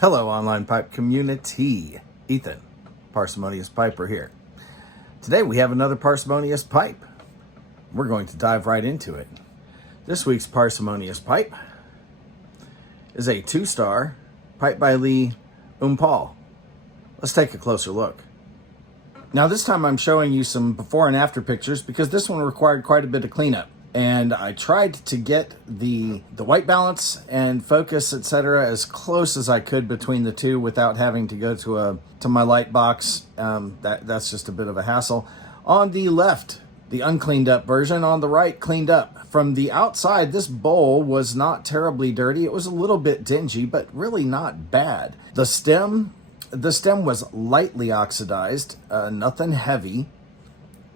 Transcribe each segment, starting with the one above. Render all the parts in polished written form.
Hello, online pipe community. Ethan, Parsimonious Piper here. Today we have another Parsimonious pipe. We're going to dive right into it. This week's Parsimonious pipe is a 2-star pipe by Lee Paul. Let's take a closer look. Now this time I'm showing you some before and after pictures because this one required quite a bit of cleanup. And I tried to get the white balance and focus, etc., as close as I could between the two without having to go to my light box. That's just a bit of a hassle. On the left, the uncleaned up version. On the right, cleaned up. From the outside, this bowl was not terribly dirty. It was a little bit dingy, but really not bad. The stem was lightly oxidized, nothing heavy.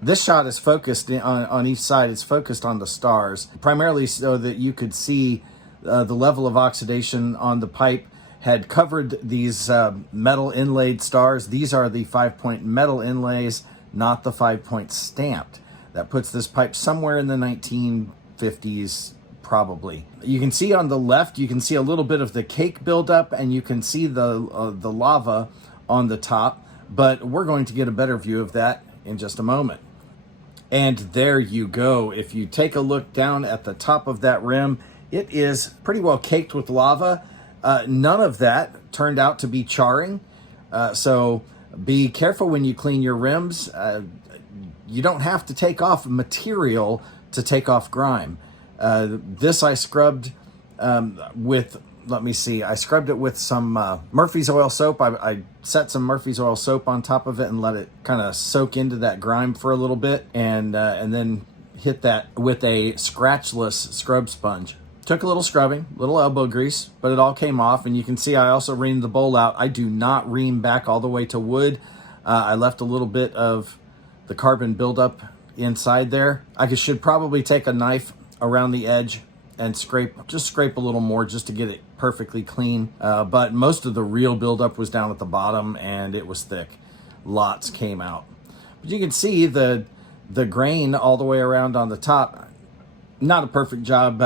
This shot is focused on each side. It's focused on the stars, primarily so that you could see the level of oxidation on the pipe had covered these metal inlaid stars. These are the 5-point metal inlays, not the 5-point stamped. That puts this pipe somewhere in the 1950s, probably. You can see on the left, you can see a little bit of the cake buildup, and you can see the lava on the top, but we're going to get a better view of that in just a moment. And there you go. If you take a look down at the top of that rim, it is pretty well caked with lava. None of that turned out to be charring. So be careful when you clean your rims. You don't have to take off material to take off grime. This I scrubbed with, I scrubbed it with some Murphy's oil soap. I set some Murphy's oil soap on top of it and let it kind of soak into that grime for a little bit, and then hit that with a scratchless scrub sponge. Took a little scrubbing, little elbow grease, but it all came off. And you can see I also reamed the bowl out. I do not ream back all the way to wood. I left a little bit of the carbon buildup inside there. I should probably take a knife around the edge and scrape a little more just to get it perfectly clean. But most of the real buildup was down at the bottom, and it was thick. Lots came out. But you can see the grain all the way around on the top. Not a perfect job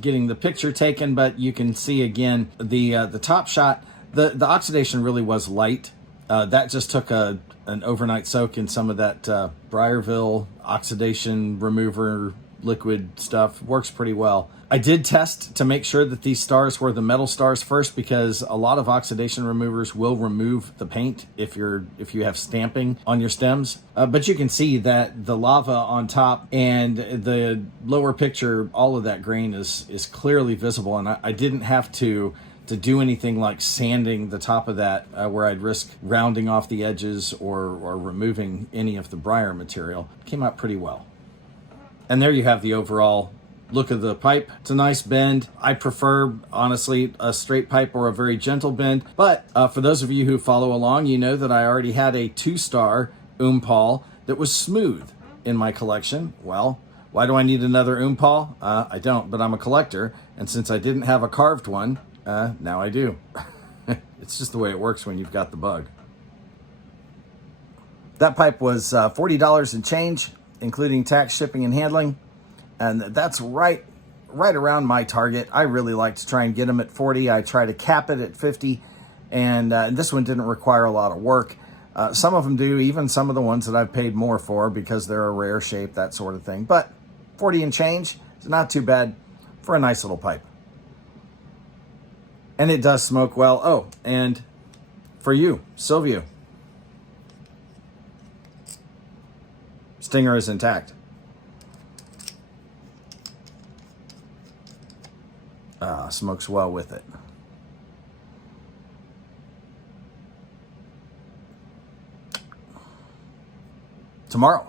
getting the picture taken, but you can see again the top shot. The oxidation really was light. That just took an overnight soak in some of that Briarville oxidation remover liquid stuff. Works pretty well. I did test to make sure that these stars were the metal stars first, because a lot of oxidation removers will remove the paint if you have stamping on your stems. But you can see that the lava on top and the lower picture, all of that grain is clearly visible, and I didn't have to do anything like sanding the top of that where I'd risk rounding off the edges or removing any of the briar material. It came out pretty well. And there you have the overall look of the pipe. It's a nice bend. I prefer, honestly, a straight pipe or a very gentle bend. But for those of you who follow along, you know that I already had a 2-star Paul that was smooth in my collection. Well, why do I need another Paul? I don't, but I'm a collector. And since I didn't have a carved one, now I do. It's just the way it works when you've got the bug. That pipe was $40 and change, including tax, shipping, and handling. And that's right around my target. I really like to try and get them at 40. I try to cap it at 50. And this one didn't require a lot of work. Some of them do, even some of the ones that I've paid more for because they're a rare shape, that sort of thing. But 40 and change is not too bad for a nice little pipe. And it does smoke well. Oh, and for you, Sylvia, stinger is intact. Smokes well with it. Tomorrow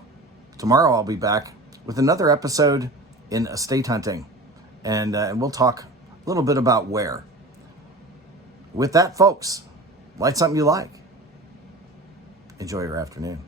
I'll be back with another episode in estate hunting, and we'll talk a little bit about where. With that, folks, light something you like. Enjoy your afternoon.